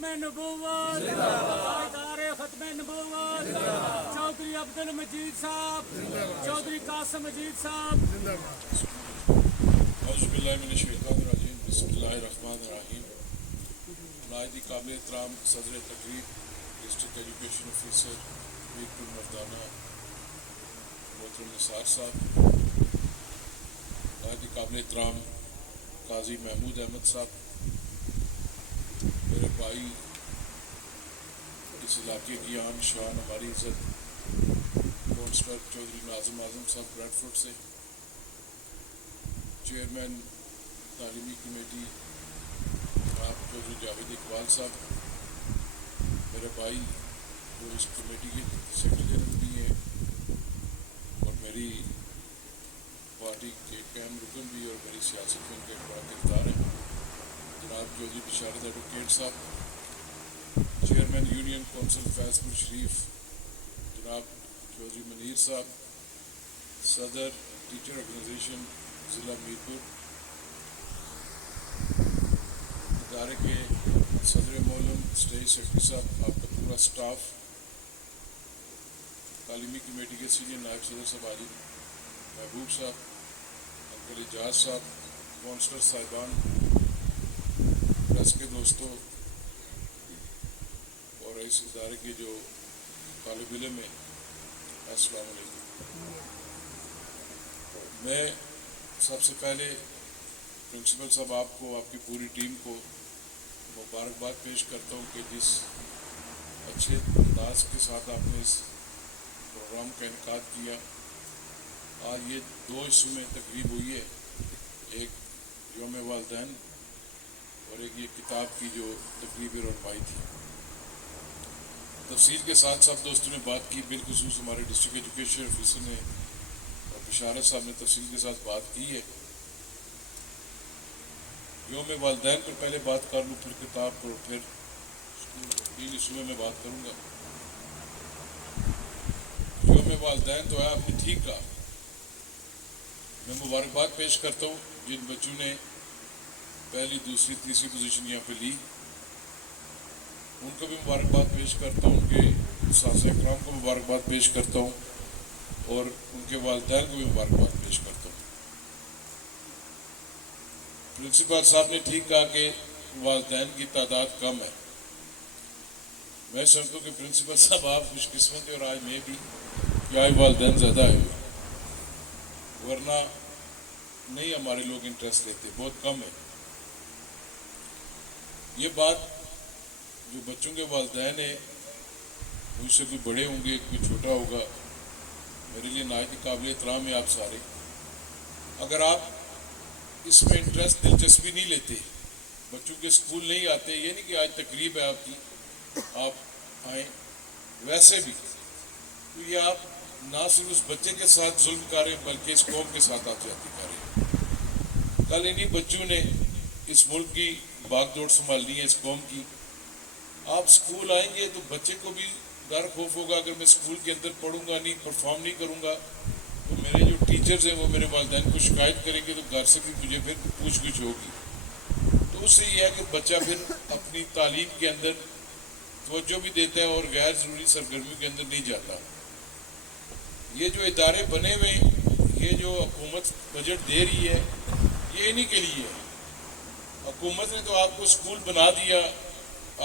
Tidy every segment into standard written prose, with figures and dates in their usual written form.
ختم نبوت ادارے ختم نبوت چودھری عبدل مجید صاحب چودھری قاسم مجید صاحب اعوذ باللہ من الشیطان الرجیم بسم اللہ الرحمن الرحیم نائب قابل احترام صدر تقریب ڈسٹرکٹ ایجوکیشن آفیسر ویکٹر مردانہ محترم نثار صاحب، نائب قابل احترام قاضی محمود احمد صاحب، میرے بھائی اس علاقے کی عام شان ہماری عزت کونسلر چودھری ناظم اعظم صاحب بریڈ فورڈ سے، چیئرمین تعلیمی کمیٹی جناب چودھری جاوید اقبال صاحب، میرے بھائی جو اس کمیٹی کے سیکرٹری بھی ہیں اور میری پارٹی کے اہم رکن بھی اور میری سیاست میں ان کا ایک بڑا کردار ہے، جناب چودھری بشارت ایڈوکیٹ صاحب، چیئرمین یونین کونسل فیض پور شریف جناب چودھری منیر صاحب، صدر ٹیچر آرگنائزیشن ضلع میرپور، ادارے کے صدر مولم اسٹیٹ سیکرٹری صاحب، آپ کا پورا اسٹاف، تعلیمی کمیٹی کے سینئر نائب صدر صاحب علی محبوب صاحب، انکل اجاز صاحب، کونسلر صاحبان، پریس کے دوستوں اور اس ادارے کے جو طالب علم ہیں، السلام علیکم۔ میں سب سے پہلے پرنسپل صاحب آپ کو، آپ کی پوری ٹیم کو مبارکباد پیش کرتا ہوں کہ جس اچھے انداز کے ساتھ آپ نے اس پروگرام کا انعقاد کیا۔ آج یہ دو حصوں میں تقریب ہوئی ہے، ایک یوم والدین اور ایک یہ کتاب کی جو تقریب رونمائی تھی۔ تفصیل کے ساتھ سب دوستوں نے بات کی، بالخصوص ہمارے ڈسٹرکٹ ایجوکیشن آفیسر نے اور بشارت صاحب نے تفصیل کے ساتھ بات کی ہے۔ یوم والدین پر پہلے بات کر لوں، پھر کتاب پر، پھر تین حصوں میں بات کروں گا۔ یوم والدین تو ہے، آپ نے ٹھیک کہا۔ میں مبارکباد پیش کرتا ہوں جن بچوں نے پہلی، دوسری، تیسری پوزیشن یہاں پہ لی، ان کو بھی مبارکباد پیش کرتا ہوں، ان کے اساتذہ اکرام کو مبارکباد پیش کرتا ہوں اور ان کے والدین کو بھی مبارکباد پیش کرتا ہوں۔ پرنسپل صاحب نے ٹھیک کہا کہ والدین کی تعداد کم ہے۔ میں سمجھتا ہوں کہ پرنسپل صاحب آپ خوش قسمت ہیں اور آج میں بھی کہ آج والدین زیادہ آئے ہوئے، ورنہ نہیں ہمارے لوگ انٹرسٹ لیتے، بہت کم ہے۔ یہ بات جو بچوں کے والدین ہیں مجھ سے کوئی بڑے ہوں گے، کوئی چھوٹا ہوگا، میرے لیے نہایت قابل احترام ہے۔ آپ سارے اگر آپ اس میں انٹرسٹ، دلچسپی نہیں لیتے، بچوں کے اسکول نہیں آتے، یہ نہیں کہ آج تقریب ہے آپ کی آپ آئیں، ویسے بھی تو یہ آپ نہ صرف اس بچے کے ساتھ ظلم کریں بلکہ اس قوم کے ساتھ آپ زیادتی کریں۔ کل انہی بچوں نے اس ملک کی باغ دوڑ سنبھالنی ہے، اس قوم کی۔ آپ اسکول آئیں گے تو بچے کو بھی ڈر خوف ہوگا، اگر میں اسکول کے اندر پڑھوں گا نہیں، پرفارم نہیں کروں گا تو میرے جو ٹیچرز ہیں وہ میرے والدین کو شکایت کریں گے، تو گھر سے بھی مجھے پھر پوچھ گچھ ہوگی۔ تو اس سے یہ ہے کہ بچہ پھر اپنی تعلیم کے اندر توجہ بھی دیتا ہے اور غیر ضروری سرگرمیوں کے اندر نہیں جاتا۔ یہ جو ادارے بنے ہوئے، یہ جو حکومت بجٹ دے رہی ہے، یہ انہی کے لیے ہے۔ حکومت نے تو آپ کو اسکول بنا دیا،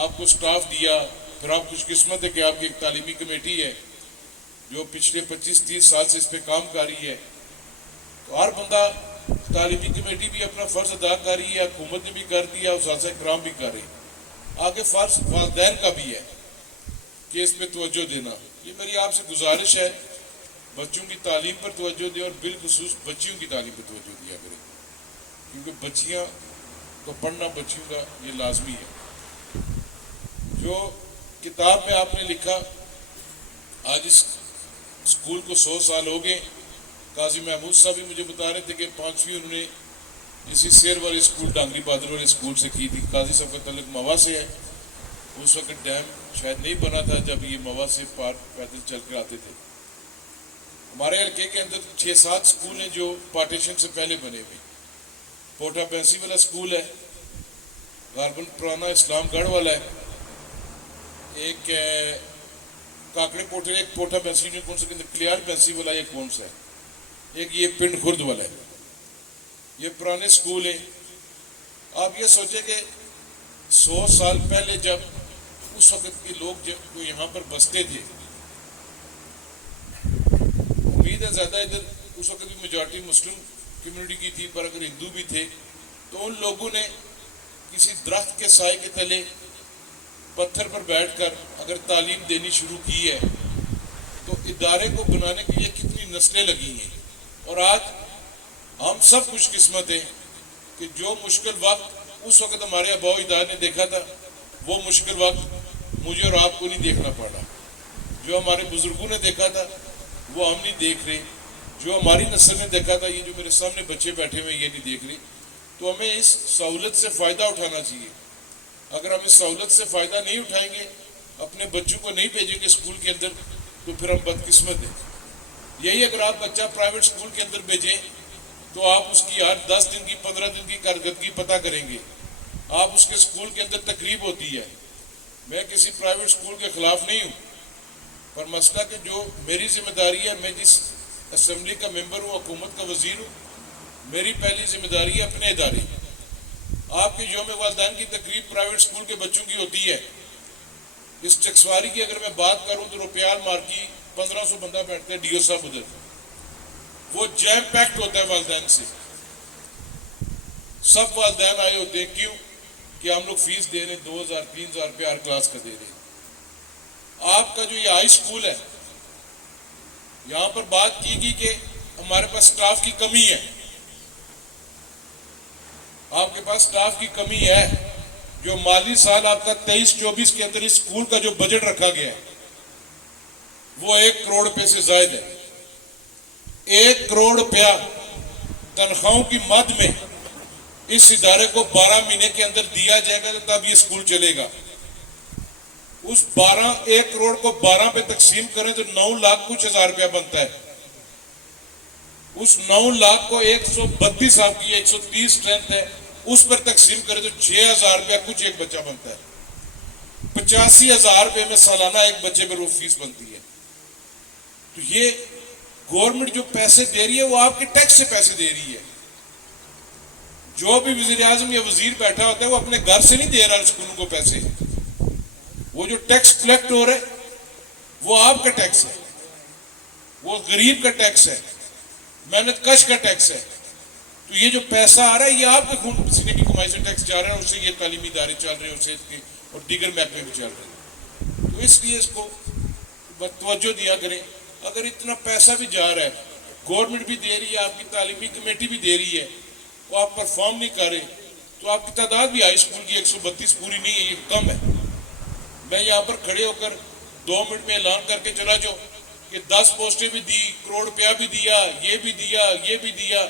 آپ کو اسٹاف دیا، پھر آپ خوش قسمت ہے کہ آپ کی ایک تعلیمی کمیٹی ہے جو پچھلے 25-30 سال سے اس پہ کام کر رہی ہے۔ تو ہر بندہ، تعلیمی کمیٹی بھی اپنا فرض ادا کر رہی ہے، حکومت نے بھی کر دیا، اساتذہ کرام بھی کر رہے ہیں۔ آگے فرض والدین کا بھی ہے کہ اس پہ توجہ دینا۔ یہ میری آپ سے گزارش ہے، بچوں کی تعلیم پر توجہ دیں اور بالخصوص بچیوں کی تعلیم پر توجہ دیا کریں، کیونکہ بچیاں کو پڑھنا بچیوں کا یہ لازمی ہے۔ جو کتاب میں آپ نے لکھا، آج اس اسکول کو 100 سال ہو گئے۔ قاضی محمود صاحب بھی مجھے بتا رہے تھے کہ 5ویں انہوں نے اسی سیر والے اسکول، ڈانگری بہادر والے اسکول سے کی تھی۔ قاضی صاحب کا تعلق موا سے ہے، اس وقت ڈیم شاید نہیں بنا تھا جب یہ موا سے پار پیدل چل کر آتے تھے۔ ہمارے حلقے کے اندر 6-7 اسکول ہیں جو پارٹیشن سے پہلے بنے ہوئے۔ پوٹا بینسی والا اسکول ہے، غالباً پرانا اسلام گڑھ والا ہے، ایک کاکڑے پوٹے ایک پوٹا بینسی جو کون سا کلیار بینسی والا یہ کون سا ہے، ایک یہ پنڈ خرد والا ہے، یہ پرانے سکول ہیں. آپ یہ سوچیں کہ 100 سال پہلے جب اس وقت کے لوگ جب یہاں پر بستے تھے، امید ہے زیادہ ادھر اس وقت بھی میجارٹی مسلم کمیونٹی کی تھی، پر اگر ہندو بھی تھے تو ان لوگوں نے کسی درخت کے سائے کے تلے پتھر پر بیٹھ کر اگر تعلیم دینی شروع کی ہے تو ادارے کو بنانے کے لیے کتنی نسلیں لگی ہیں. اور آج ہم سب خوش قسمت ہیں کہ جو مشکل وقت اس وقت ہمارے آباء و اجداد نے دیکھا تھا وہ مشکل وقت مجھے اور آپ کو نہیں دیکھنا پڑا. جو ہمارے بزرگوں نے دیکھا تھا وہ ہم نہیں دیکھ رہے، جو ہماری نسل نے دیکھا تھا یہ جو میرے سامنے بچے بیٹھے ہوئے یہ نہیں دیکھ رہے. تو ہمیں اس سہولت سے فائدہ اٹھانا چاہیے. اگر ہم اس سہولت سے فائدہ نہیں اٹھائیں گے، اپنے بچوں کو نہیں بھیجیں گے اسکول کے اندر، تو پھر ہم بدقسمت ہیں. یہی اگر آپ بچہ پرائیویٹ اسکول کے اندر بھیجیں تو آپ اس کی ہر 10 دن کی 15 دن کی کارکردگی پتہ کریں گے. آپ اس کے اسکول کے اندر تقریب ہوتی ہے. میں کسی پرائیویٹ اسکول کے خلاف نہیں ہوں، پر مسئلہ کہ جو میری ذمہ داری ہے، میں جس اسمبلی کا ممبر ہوں، حکومت کا وزیر ہوں، میری پہلی ذمہ داری ہے اپنے ادارے. آپ کے یوم والدین کی تقریب پرائیویٹ اسکول کے بچوں کی ہوتی ہے. اس چکسواری کی اگر میں بات کروں تو روپیال مارکی 1500 بندہ بیٹھتے ہیں، ڈی او صاحب ادھر، وہ جیم پیکٹ ہوتا ہے والدین سے. سب والدین آئے ہوتے ہیں. کیوں؟ کہ ہم لوگ فیس دے رہے ہیں 2000 3000 روپے ہر کلاس کا دے رہے ہیں. آپ کا جو یہ ہائی اسکول ہے، یہاں پر بات کی گئی کہ ہمارے پاس سٹاف کی کمی ہے. آپ کے پاس سٹاف کی کمی ہے. جو مالی سال آپ کا 23-24 کے اندر اس اسکول کا جو بجٹ رکھا گیا ہے وہ 1 کروڑ روپے سے زائد ہے. 1 کروڑ روپیہ تنخواہوں کی مد میں اس ادارے کو 12 مہینے کے اندر دیا جائے گا تب یہ اسکول چلے گا. اس 1 کروڑ کو 12 پہ تقسیم کریں تو 9 لاکھ کچھ ہزار روپیہ بنتا ہے. اس 9 لاکھ کو 132 آپ کی 130 اسٹرینتھ ہے اس پر تقسیم کریں تو 6000 روپیہ کچھ ایک بچہ بنتا ہے. 85,000 روپے میں سالانہ ایک بچے پر وہ فیس بنتی ہے. تو یہ گورنمنٹ جو پیسے دے رہی ہے وہ آپ کے ٹیکس سے پیسے دے رہی ہے. جو بھی وزیر اعظم یا وزیر بیٹھا ہوتا ہے وہ اپنے گھر سے نہیں دے رہا اسکولوں کو پیسے. وہ جو ٹیکس کلیکٹ ہو رہا ہے وہ آپ کا ٹیکس ہے، وہ غریب کا ٹیکس ہے، محنت کش کا ٹیکس ہے. تو یہ جو پیسہ آ رہا ہے یہ آپ کے خون پسینے کی کمائی سے ٹیکس جا رہا ہے، اس سے یہ تعلیمی ادارے چل رہے ہیں، صحت کے اور دیگر محکمے بھی چل رہے ہیں. تو اس لیے اس کو توجہ دیا کریں. اگر اتنا پیسہ بھی جا رہا ہے، گورنمنٹ بھی دے رہی ہے، آپ کی تعلیمی کمیٹی بھی دے رہی ہے، وہ آپ پرفارم نہیں کر رہے تو آپ کی تعداد بھی ہائی اسکول کی 132 پوری نہیں ہے، یہ کم ہے. میں یہاں پر کھڑے ہو کر 2 منٹ میں اعلان کر کے چلا جاؤں کہ 10 پوسٹیں بھی دی، کروڑ روپیہ بھی دیا، یہ بھی دیا، یہ بھی دیا،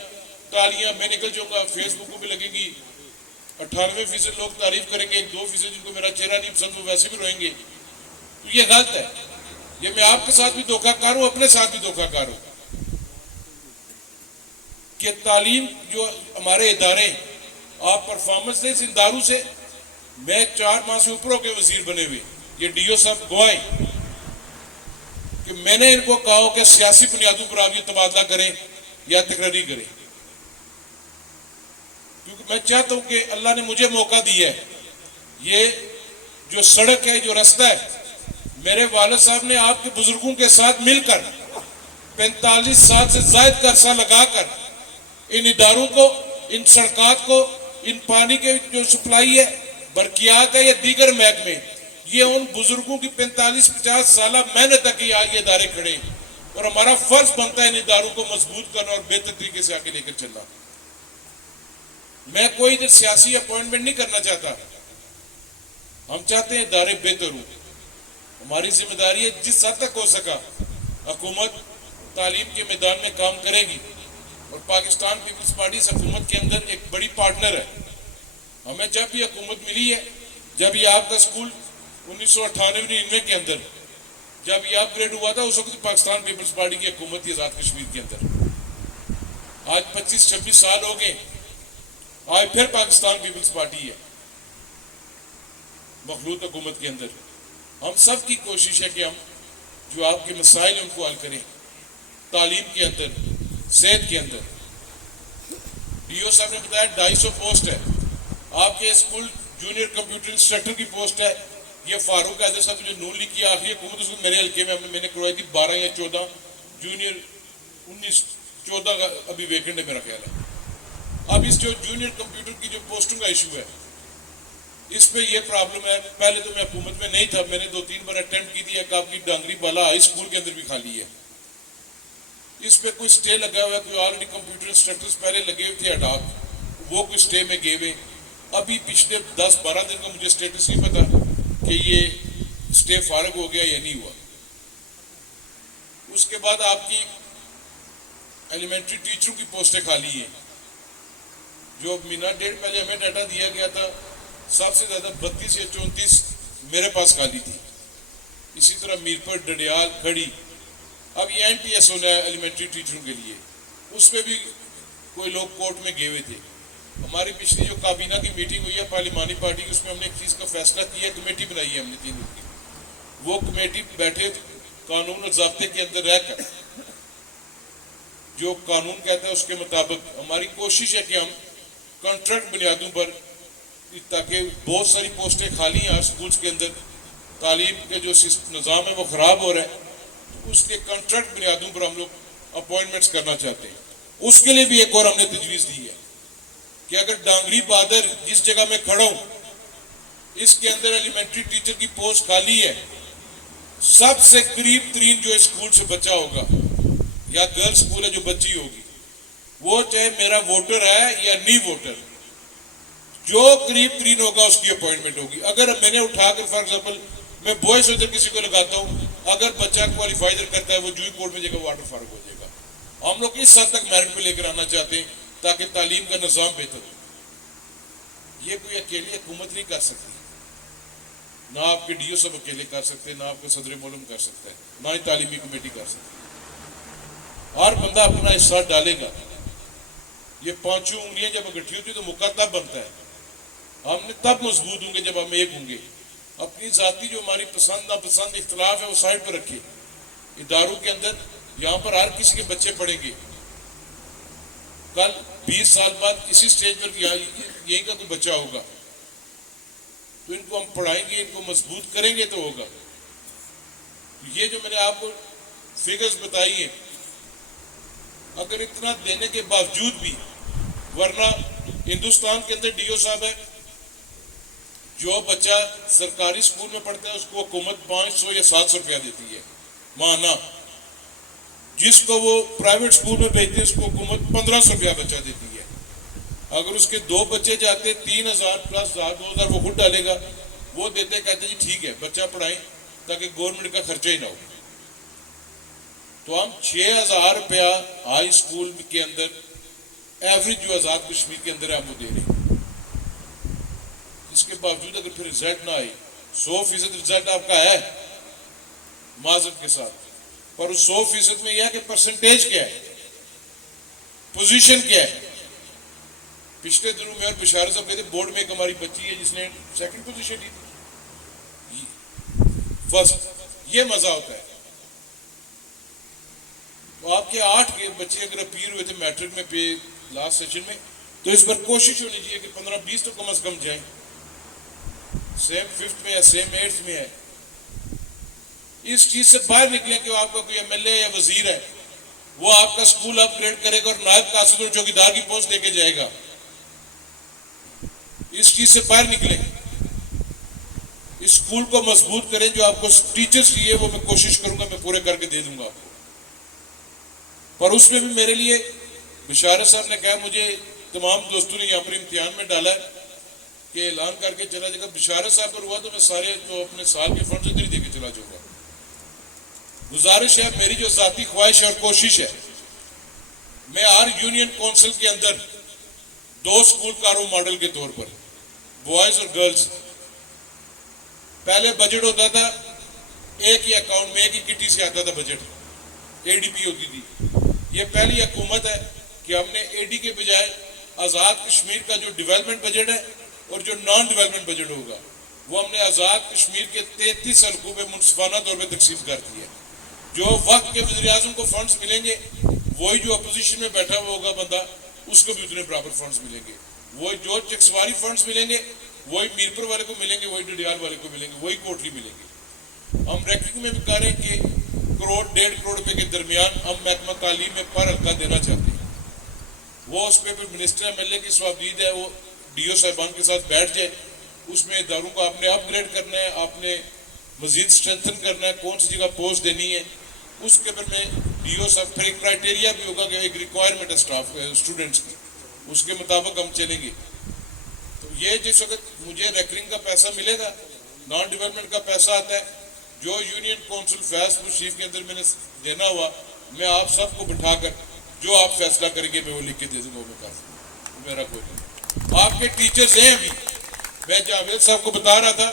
تالیاں میں نکل جاؤں گا، فیس بک کو بھی لگیں گی. 98% لوگ تعریف کریں گے، 2% جن کو میرا چہرہ نہیں پسند وہ ویسے بھی روئیں گے. تو یہ غلط ہے. یہ میں آپ کے ساتھ بھی دھوکہ کار ہوں، اپنے ساتھ بھی دھوکہ کار ہوں کہ تعلیم جو ہمارے ادارے آپ پرفارمنس دیں. اس اداروں سے میں 4 ماہ سے اوپر ہو کے وزیر بنے ہوئے، یہ ڈی او صاحب گواہ کہ میں نے ان کو کہا ہو کہ سیاسی بنیادوں پر آپ یہ تبادلہ کریں یا تکراری کریں، کیونکہ میں چاہتا ہوں کہ اللہ نے مجھے موقع دیا ہے. یہ جو سڑک ہے، جو رستہ ہے، میرے والد صاحب نے آپ کے بزرگوں کے ساتھ مل کر 45 سال سے زائد کا عرصہ لگا کر ان اداروں کو، ان سڑکات کو، ان پانی کے جو سپلائی ہے، برقیات ہے یا دیگر محکمے، یہ ان بزرگوں کی 45-50 سالہ محنت ہے کہ آج یہ ادارے کھڑے، اور ہمارا فرض بنتا ہے ان اداروں کو مضبوط کرنا اور بہتر طریقے سے آگے لے کر چلنا. میں کوئی ادھر سیاسی اپوائنٹمنٹ نہیں کرنا چاہتا. ہم چاہتے ہیں ادارے بہتر ہوں. ہماری ذمہ داری ہے جس حد تک ہو سکا حکومت تعلیم کے میدان میں کام کرے گی، اور پاکستان پیپلز پارٹی اس حکومت کے اندر ایک بڑی پارٹنر ہے. ہمیں جب بھی حکومت ملی ہے، جب یہ آپ کا اسکول 1998-99 کے اندر جب یہ اپ گریڈ ہوا تھا، اس وقت پاکستان پیپلز پارٹی کی حکومت تھی آزاد کشمیر کے اندر. آج 25-26 سال ہو گئے، آج پھر پاکستان پیپلز پارٹی ہے مخلوط حکومت کے اندر. ہم سب کی کوشش ہے کہ ہم جو آپ کے مسائل ہیں ان کو حل کریں. تعلیم کے اندر, صحت کے اندر. ڈی او صاحب نے بتایا 250 پوسٹ ہے. آپ کے اسکول جونیئر کمپیوٹر انسٹرکٹر کی پوسٹ ہے. یہ فاروق حیدر صاحب جو نون لیگ کی آخری حکومت اس میں میرے حلقے میں نے کروائی تھی 12 یا 14 جونیئر 14 کا ابھی ویکنٹ ہے میرا خیال ہے. اب اس جو جونیئر کمپیوٹر کی جو پوسٹوں کا ایشو ہے اس پہ یہ پرابلم ہے. پہلے تو میں حکومت میں نہیں تھا, میں نے 2-3 بار اٹیمپٹ کی تھی. ایک آپ کی ڈانگری بالا ہائی اسکول کے اندر بھی خالی ہے, اس پہ کوئی سٹے لگا ہوا ہے. کوئی آلریڈی کمپیوٹر انسٹرکٹرز پہلے لگے ہوئے تھے اڈاپ, وہ کوئی سٹے میں گئے ہوئے. ابھی پچھلے 10-12 دن کا مجھے اسٹیٹس نہیں پتا کہ یہ سٹے فارغ ہو گیا یا نہیں ہوا. اس کے بعد آپ کی ایلیمنٹری ٹیچروں کی پوسٹیں خالی ہیں. جو مہینہ ڈیڑھ پہلے ہمیں ڈیٹا دیا گیا تھا سب سے زیادہ 32 یا 34 میرے پاس خالی تھی. اسی طرح میرپور, ڈڈیال, کھڑی. اب یہ این ٹی ایس ہونا ہے ایلیمنٹری ٹیچروں کے لیے, اس پہ بھی کوئی لوگ کورٹ میں گئے ہوئے تھے. ہماری پچھلی جو کابینہ کی میٹنگ ہوئی ہے پارلیمانی پارٹی کی, اس میں ہم نے ایک چیز کا فیصلہ کیا, کمیٹی بنائی ہے ہم نے 3 دن کی. وہ کمیٹی بیٹھے قانون اور ضابطے کے اندر رہ کر جو قانون کہتا ہے اس کے مطابق ہماری کوشش ہے کہ ہم کانٹریکٹ بنیادوں پر, تاکہ بہت ساری پوسٹیں خالی ہیں اسکولس کے اندر, تعلیم کے جو نظام ہے وہ خراب ہو رہا ہے, تو اس کے کانٹریکٹ بنیادوں پر ہم لوگ اپوائنٹمنٹس کرنا چاہتے ہیں. اس کے لیے بھی ایک اور ہم نے تجویز دی ہے کہ اگر ڈانگری بہادر جس جگہ میں کھڑا ہوں اس کے اندر ایلیمنٹری ٹیچر کی پوسٹ خالی ہے, سب سے قریب ترین جو اسکول سے بچہ ہوگا یا گرل اسکول ہے جو بچی ہوگی, وہ چاہے میرا ووٹر ہے یا نہیں ووٹر, جو قریب ترین ہوگا اس کی اپوائنٹمنٹ ہوگی. اگر میں نے اٹھا کر فار ایگزامپل میں بوائز ادھر کسی کو لگاتا ہوں, اگر بچہ کوالیفائی کرتا ہے وہ جو ہی کورٹ میں جائے گا وہ آرڈر فارغ ہو جائے گا. ہم لوگ اس حد تک میرٹ پہ لے کر آنا چاہتے ہیں تاکہ تعلیم کا نظام بہتر ہو. یہ کوئی اکیلی حکومت نہیں کر سکتی, نہ آپ کے ڈی او صاحب اکیلے کر سکتے, نہ آپ کے صدر معلوم کر سکتا ہے, نہ ہی تعلیمی کمیٹی کر سکتی. ہر بندہ اپنا حصہ ڈالے گا. یہ 5 انگلیاں جب اکٹھی ہوتی تو مکہ تب بنتا ہے. ہم نے تب مضبوط ہوں گے جب ہم ایک ہوں گے. اپنی ذاتی جو ہماری پسند ناپسند اختلاف ہے وہ سائڈ پہ رکھے. اداروں کے اندر یہاں پر ہر کسی کے بچے پڑھیں گے. کل 20 سال بعد اسی سٹیج پر یہی کا کوئی بچہ ہوگا تو ان کو ہم پڑھائیں گے, ان کو مضبوط کریں گے تو ہوگا. یہ جو میں نے آپ کو فگرز بتائی ہیں, اگر اتنا دینے کے باوجود بھی, ورنہ ہندوستان کے اندر ڈی او صاحب ہے جو بچہ سرکاری اسکول میں پڑھتا ہے اس کو حکومت 500 یا 700 روپیہ دیتی ہے ماہانہ, جس کو وہ پرائیویٹ اسکول میں بھیجتے ہیں اس کو حکومت 1500 روپیہ بچہ دیتی ہے. اگر اس کے 2 بچے جاتے 3000 پلس 2000 وہ خود ڈالے گا, وہ دیتے کہتے جی ٹھیک ہے بچہ پڑھائیں تاکہ گورنمنٹ کا خرچہ ہی نہ ہو. تو ہم 6000 روپیہ ہائی اسکول کے اندر ایوریج جو آزاد کشمیر کے اندر ہے ہم وہ دے رہے ہیں. اس کے باوجود اگر پھر رزلٹ نہ آئے, 100% رزلٹ آپ کا ہے معذرت کے ساتھ, پر اس 100% میں یہ ہے کہ پرسنٹیج کیا ہے, پوزیشن کیا ہے. پچھلے دنوں میں اور بشارت صاحب کہتے بورڈ میں ایک ہماری بچی ہے جس نے 2nd پوزیشن لی تھی, فرسٹ. یہ مزہ ہوتا ہے. تو آپ کے 8 کے بچے اگر اپیئر ہوئے تھے میٹرک میں لاسٹ سیشن میں, تو اس پر کوشش ہونی چاہیے کہ 15-20 تو کم از کم جائیں. سیم 5th میں ہے, سیم 8th میں ہے. اس چیز سے باہر نکلیں کہ آپ کا کوئی ایم ایل اے یا وزیر ہے, وہ آپ کا اسکول اپ گریڈ کرے گا اور نائب قاصد اور چوکیدار کی پوسٹ دے کے جائے گا. اس چیز سے باہر نکلیں, اسکول کو مضبوط کریں. جو آپ کو ٹیچرز چاہیے وہ میں کوشش کروں گا میں پورے کر کے دے دوں گا آپ کو. پر اس میں بھی میرے لیے بشارت صاحب نے کہا, مجھے تمام دوستوں نے یہاں پر امتحان میں ڈالا ہے کہ اعلان کر کے چلا جائے گا. بشارت صاحب پر ہوا تو میں سارے جو اپنے سال کے فنڈز ادھر ہی دے کے چلا جاؤں گا. گزارش ہے, میری جو ذاتی خواہش ہے اور کوشش ہے, میں ہر یونین کونسل کے اندر 2 اسکول کاروں ماڈل کے طور پر, بوائز اور گرلز. پہلے بجٹ ہوتا تھا ایک ہی اکاؤنٹ میں, ایک ہی کٹی سے آتا تھا بجٹ, اے ڈی پی ہوتی تھی. یہ پہلی حکومت ہے کہ ہم نے اے ڈی کے بجائے آزاد کشمیر کا جو ڈیولپمنٹ بجٹ ہے اور جو نان ڈیولپمنٹ بجٹ ہوگا وہ ہم نے آزاد کشمیر کے 33 حلقوں پہ منصفانہ طور پہ تقسیم کر دی ہے. جو وقت کے وزیر اعظم کو فنڈز ملیں گے وہی جو اپوزیشن میں بیٹھا ہوا ہوگا بندہ اس کو بھی اتنے برابر فنڈز ملیں گے. وہی جو چکسواری فنڈز ملیں گے وہی میرپور والے کو ملیں گے, وہی ڈڈیال والے کو ملیں گے, وہی کوٹلی ملیں گے. ہم ریکنگ میں بھی کہہ رہے ہیں کہ 1 کروڑ 1.5 کروڑ روپے کے درمیان ہم محکمہ تعلیم میں پر حلقہ دینا چاہتے ہیں. وہ اس پہ پھر منسٹر ایم ایل اے کی سوابدید ہے, وہ ڈی او صاحبان کے ساتھ بیٹھ جائے. اس میں اداروں کو آپ نے اپ گریڈ کرنا ہے, آپ نے مزید اسٹرینتھن کرنا ہے, کون سی جگہ پوسٹ دینی ہے, اس کے اوپر میں ڈی او صاحب. پھر ایک کرائٹیریا بھی ہوگا کہ ایک ریکوائرمنٹ ہے اسٹاف اسٹوڈنٹس کی, اس کے مطابق ہم چلیں گے. تو یہ جس وقت مجھے ریکرنگ کا پیسہ ملے گا, نان ڈیولپمنٹ کا پیسہ آتا ہے, جو یونین کونسل فیض پور شریف کے اندر میں نے دینا ہوا, میں آپ سب کو بٹھا کر جو آپ فیصلہ کریں گے میں وہ لکھ کے دے دوں گا, وہ میں کر دوں گا, میرا کوئی نہیں. آپ کے ٹیچرز ہیں ابھی, میں جاوید صاحب کو بتا رہا تھا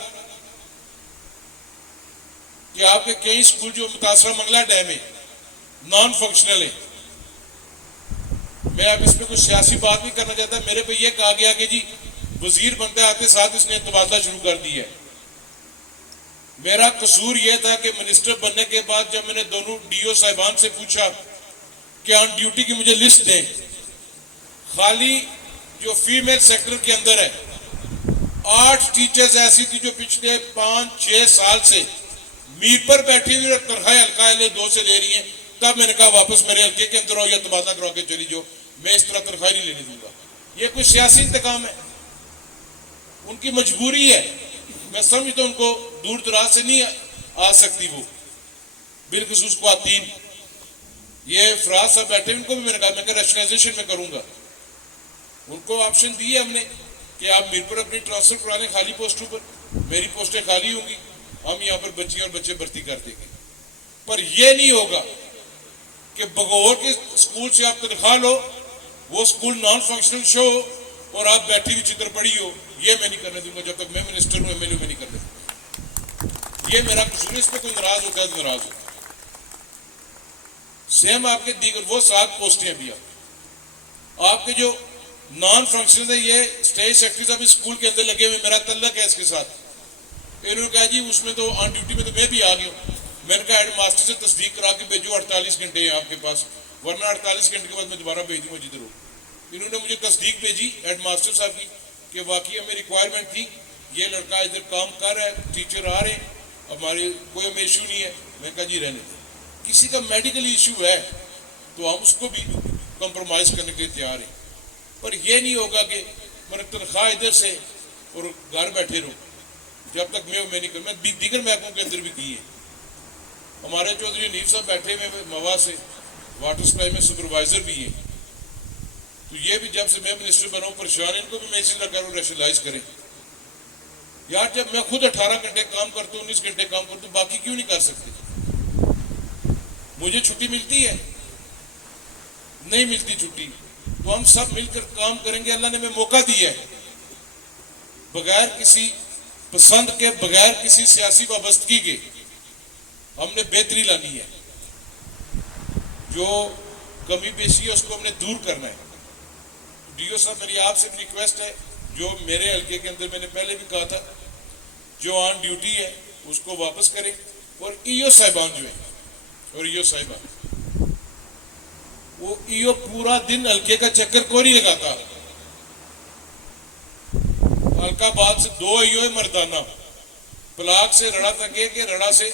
کہ آپ کے کئی اسکول جو متاثرہ منگلہ ڈیم ہے نان فنکشنل ہیں. میں اب اس پہ کچھ سیاسی بات نہیں کرنا چاہتا. میرے پہ یہ کہا گیا کہ جی وزیر بنتے آتے ساتھ اس نے تبادلہ شروع کر دی ہے. میرا قصور یہ تھا کہ منسٹر بننے کے بعد جب میں نے دونوں ڈی او صاحبان سے پوچھا کہ آن ڈیوٹی کی مجھے لسٹ دیں, خالی جو فیمیل سیکٹر کے اندر ہے 8 ٹیچرز ایسی تھی جو پچھلے 5-6 سال سے میر پر بیٹھی ہوئی اور تنخواہ حلقہ LA2 سے لے رہی ہیں. تب میں نے کہا واپس میرے حلقے کے اندر ہو یا تبادلہ کروا کے چلی جو, میں اس طرح تنخواہ نہیں لینے دوں گا. یہ کوئی سیاسی انتقام ہے, ان کی مجبوری ہے. میں سمجھتا ہوں ان کو دور دراز سے نہیں آ سکتی, وہ بالخصوص خواتین. یہ فراز صاحب بیٹھے, ان کو بھی میں نے کہا میں ریشنلائزیشن میں کروں گا. ان کو آپشن دیے ہم نے کہ آپ میر پر اپنی ٹرانسفر کرا لیں خالی پوسٹوں پر, میری پوسٹیں خالی ہوں گی, ہم یہاں پر بچیاں اور بچے بھرتی کر دیں گے. پر یہ نہیں ہوگا کہ بغور کے اسکول سے آپ تنخواہ لو, وہ اسکول نان فنکشنل شو ہو اور آپ بیٹھی ہوئی چتر پڑی ہو. یہ میں نہیں کرنے دوں گا جب تک میں منسٹر ہوں, MLA میں نہیں کرنے دوں گا. یہ میرا قصور ہے, اس پہ کوئی ناراض ہوتا ہے تو ناراض ہوتا ہے. سیم آپ کے دیگر وہ 7 پوسٹیں بھی آپ کے جو نان فنکشنل ہے, یہ اسٹیج سیکرٹری صاحب اسکول کے اندر لگے ہوئے, میرا تعلق ہے اس کے ساتھ. انہوں نے کہا جی اس میں تو آن ڈیوٹی میں تو میں بھی آ گیا ہوں. میں نے کہا ہیڈ ماسٹر سے تصدیق کرا کے بھیجو 48 گھنٹے ہیں آپ کے پاس, ورنہ 48 گھنٹے کے بعد میں دوبارہ بھیج دوں گا جدھر ہو. انہوں نے مجھے تصدیق بھیجی ہیڈ ماسٹر صاحب کی کہ واقعی ہمیں ریکوائرمنٹ تھی, یہ لڑکا ادھر کام کر رہا ہے, ٹیچر آ رہے ہیں, ہمارے کوئی ہمیں ایشو نہیں ہے. میں کہا جی رہنے دیں, کسی کا میڈیکل ایشو ہے تو ہم اس کو بھی کمپرومائز کرنے کے لیے تیار ہیں. پر یہ نہیں ہوگا کہ میں تنخواہ ادھر سے اور گھر بیٹھے رہوں جب تک میں نہیں کروں. میں دیگر محکموں کے اندر بھی کی ہے. ہمارے چودھری حنیف صاحب بیٹھے ہوئے موا سے واٹر سپلائی میں سپروائزر بھی ہیں. تو یہ بھی جب سے میں منسٹر بنا ہوں پریشان, ان کو بھی میں اسی طرح کروں ریشنلائز کریں. یار جب میں خود 18 گھنٹے کام کرتا ہوں, 19 گھنٹے کام کرتا ہوں, باقی کیوں نہیں کر سکتے؟ مجھے چھٹی ملتی ہے نہیں ملتی چھٹی, تو ہم سب مل کر کام کریں گے. اللہ نے ہمیں موقع دیا ہے, بغیر کسی پسند کے, بغیر کسی سیاسی وابستگی کے ہم نے بہتری لانی ہے. جو کمی بیشی ہے اس کو ہم نے دور کرنا ہے. ڈی او صاحب میری آپ سے بھی ریکویسٹ ہے, جو میرے حلقے کے اندر میں نے پہلے بھی کہا تھا, جو آن ڈیوٹی ہے اس کو واپس کریں. اور ای او صاحبان جو ہیں اور ای او صاحبان, وہ ای او پورا دن حلقے کا چکر کوئی نہیں لگاتا. حلقہ آباد سے 2 ای او مردانہ, پلاک سے رڑا تک ایک ہے, رڑا سے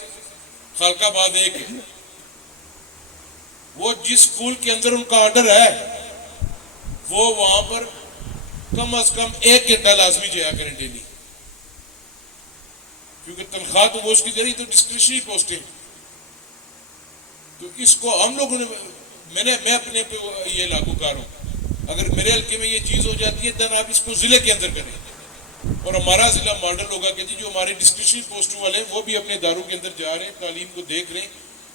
خالق آباد ایک ہے. وہ جس اسکول کے اندر ان کا آرڈر ہے وہ وہاں پر کم از کم 1 گھنٹہ لازمی جایا کریں ڈیلی, کیونکہ تنخواہ تو وہ اس کی دے رہی, تو ڈسکریشنری پوسٹیں. تو اس کو ہم لوگوں نے میں اپنے پہ یہ لاگو کر رہا ہوں. اگر میرے حلقے میں یہ چیز ہو جاتی ہے تو آپ اس کو ضلع کے اندر کریں, اور ہمارا ضلع ماڈل ہوگا کہ جو ہمارے ڈسکریشنری پوسٹوں والے ہیں وہ بھی اپنے اداروں کے اندر جا رہے ہیں, تعلیم کو دیکھ رہے ہیں.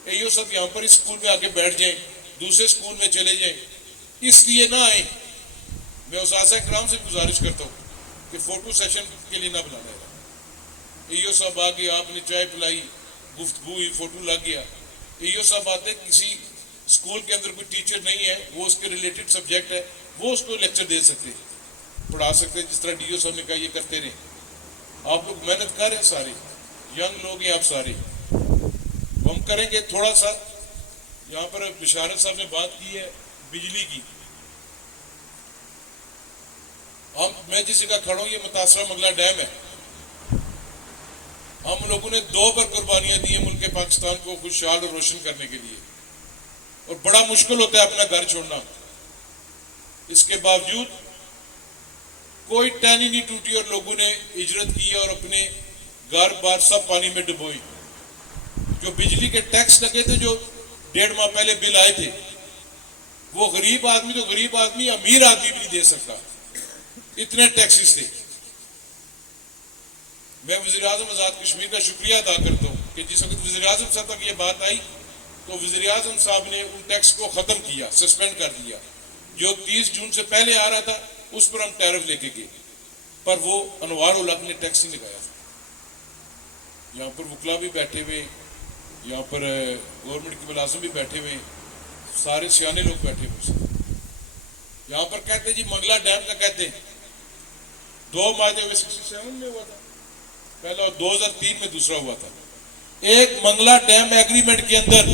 اے او سب یہاں پر اس اسکول میں آگے بیٹھ جائیں, دوسرے اسکول میں چلے جائیں, اس لیے نہ آئیں. میں اساتذہ کرام سے گزارش کرتا ہوں کہ فوٹو سیشن کے لیے نہ بلانا ہے. اے او صاحب آ گئے, آپ نے چائے پلائی, گفتگو ہوئی, فوٹو لگ گیا. اے او صاحب آتے, کسی اسکول کے اندر کوئی ٹیچر نہیں ہے, وہ اس کے ریلیٹڈ سبجیکٹ ہے, وہ اس کو لیکچر دے سکتے, پڑھا سکتے, جس طرح ڈی او صاحب نے کہا یہ کرتے رہیں. آپ لوگ محنت کر رہے ہیں سارے, ینگ لوگ ہیں آپ سارے. ہم کریں گے تھوڑا سا. یہاں پر بشارت صاحب نے بات کی ہے بجلی کی. میں جس جگہ کھڑا ہوں یہ متاثرہ منگلہ ڈیم ہے. ہم لوگوں نے 2 بار قربانیاں دی ہیں ملک پاکستان کو خوشحال اور روشن کرنے کے لیے, اور بڑا مشکل ہوتا ہے اپنا گھر چھوڑنا. اس کے باوجود کوئی ٹہنی نہیں ٹوٹی اور لوگوں نے ہجرت کی اور اپنے گھر بار سب پانی میں ڈبوئی. جو بجلی کے ٹیکس لگے تھے, جو 1.5 ماہ پہلے بل آئے تھے, وہ غریب آدمی تو غریب آدمی, امیر آدمی بھی نہیں دے سکتا, اتنے ٹیکسز تھے. میں وزیر اعظم آزاد کشمیر کا شکریہ ادا کرتا ہوں کہ جس وقت وزیر اعظم صاحب تک یہ بات آئی تو وزیر اعظم صاحب نے ان ٹیکس کو ختم کیا, سسپینڈ کر دیا. جو 30 جون سے پہلے آ رہا تھا اس پر ہم ٹیرف لے کے گئے, پر وہ انوار الحق نے ٹیکس نہیں لگایا. یہاں پر وکلا بھی بیٹھے ہوئے, یہاں پر گورنمنٹ کے ملازم بھی بیٹھے ہوئے, سارے سیانے لوگ بیٹھے ہوئے. یہاں پر کہتے ہیں جی منگلہ ڈیم کا کہتے ہیں 2 معاہدے ہوئے, 67 میں ہوا تھا پہلا, اور 2003 میں دوسرا ہوا تھا. ایک منگلہ ڈیم ایگریمنٹ کے اندر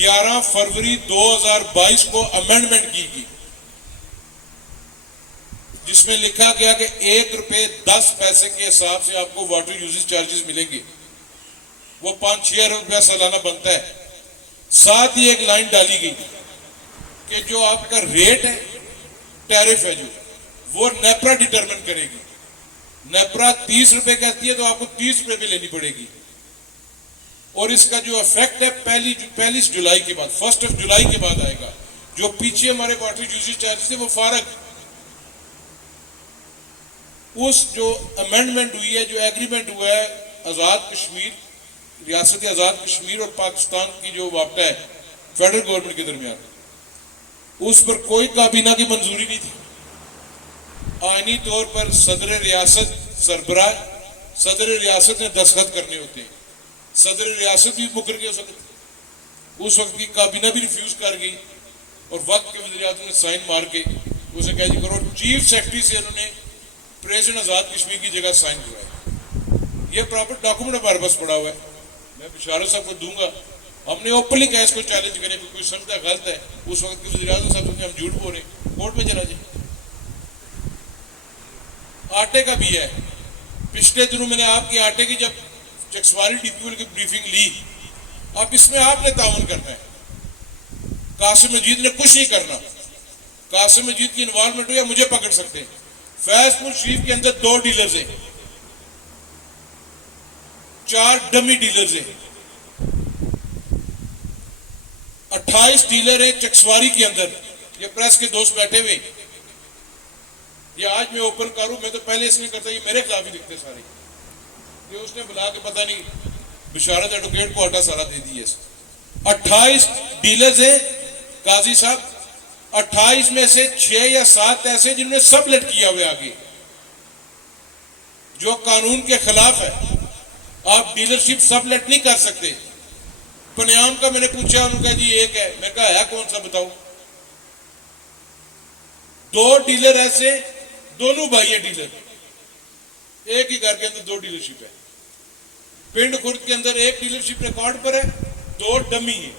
11 فروری 2022 کو امینڈمنٹ کی گئی, جس میں لکھا گیا کہ 1 روپے 10 پیسے کے حساب سے آپ کو واٹر یوزیج چارجز ملیں گے. وہ 5-6 روپیہ سالانہ بنتا ہے. ساتھ ہی ایک لائن ڈالی گئی کہ جو آپ کا ریٹ ہے, ٹیرف ہے, جو وہ نیپرا ڈیٹرمن کرے گی. نیپرا 30 روپے کہتی ہے تو آپ کو 30 روپے بھی لینی پڑے گی. اور اس کا جو افیکٹ ہے 1 جولائی کے بعد, 1 جولائی کے بعد آئے گا. جو پیچھے ہمارے واٹر یوزیج چارجز تھے وہ فارغ. اس جو امینڈمنٹ ہوئی ہے, جو ایگریمنٹ ہوا ہے آزاد کشمیر, ریاست آزاد کشمیر اور پاکستان کی جو وابطہ ہے فیڈرل گورنمنٹ کے درمیان, اس پر کوئی کابینہ کی منظوری نہیں تھی. آئینی طور پر صدر ریاست, سربراہ صدر ریاست نے دستخط کرنے ہوتے ہیں. صدر ریاست بھی مکر گئے اس وقت کی کابینہ بھی ریفیوز کر گئی, اور وقت کے وزیر اعظم نے سائن مار کے اسے کہہ جی کرو. چیف سیکرٹری سے انہوں نے پریزیڈنٹ آزاد کشمیر کی جگہ سائن کروائے. یہ پراپر ڈاکومنٹ ہمارے پاس پڑا ہوا ہے. میں بشارت صاحب کو دوں گا, ہم نے اوپنلی کہا اس کو چیلنج کریں کہ کوئی سمجھتا غلط ہے. اس وقت کے وزیر اعظم صاحب سمجھے ہم جھوٹ بول رہے ہیں, کورٹ میں چلا جائے. آٹے کا بھی ہے. پچھلے دنوں میں نے آپ کے آٹے کی جب چکسواری ڈی پی ایل کی بریفنگ لی, اب اس میں آپ نے تعاون کرنا ہے. قاسم مجید نے کچھ نہیں کرنا. قاسم مجید کی انوالومنٹ ہو یا مجھے پکڑ سکتے ہیں. فیض پور شریف کے اندر 2 ڈیلرز ہیں, 4 ڈمی ڈیلرز ہیں, 28 ڈیلر ہیں چکسواری کے اندر. یہ پریس کے دوست بیٹھے ہوئے, یہ آج میں اوپن کروں, میں تو پہلے اس لیے کرتا, یہ میرے خلاف ہی لکھتے سارے. یہ اس نے بلا کے پتہ نہیں بشارت ایڈوکیٹ کو آٹا سارا دے دی ہے. 28 ڈیلرز ہیں قاضی صاحب. 28 میں سے 6 یا 7 ایسے جنہوں نے سب لٹ کیا ہوئے آگے, جو قانون کے خلاف ہے. آپ ڈیلرشپ سب لٹ نہیں کر سکتے. پنیام کا میں نے پوچھا, انہوں نے کہا جی ایک ہے. میں کہا ہے کون سا بتاؤ. 2 ڈیلر ایسے, دونوں بھائی ہیں ڈیلر, ایک ہی گھر کے اندر 2 ڈیلرشپ ہے. پنڈ خرد کے اندر 1 ڈیلرشپ ریکارڈ پر ہے, 2 ڈمی ہیں.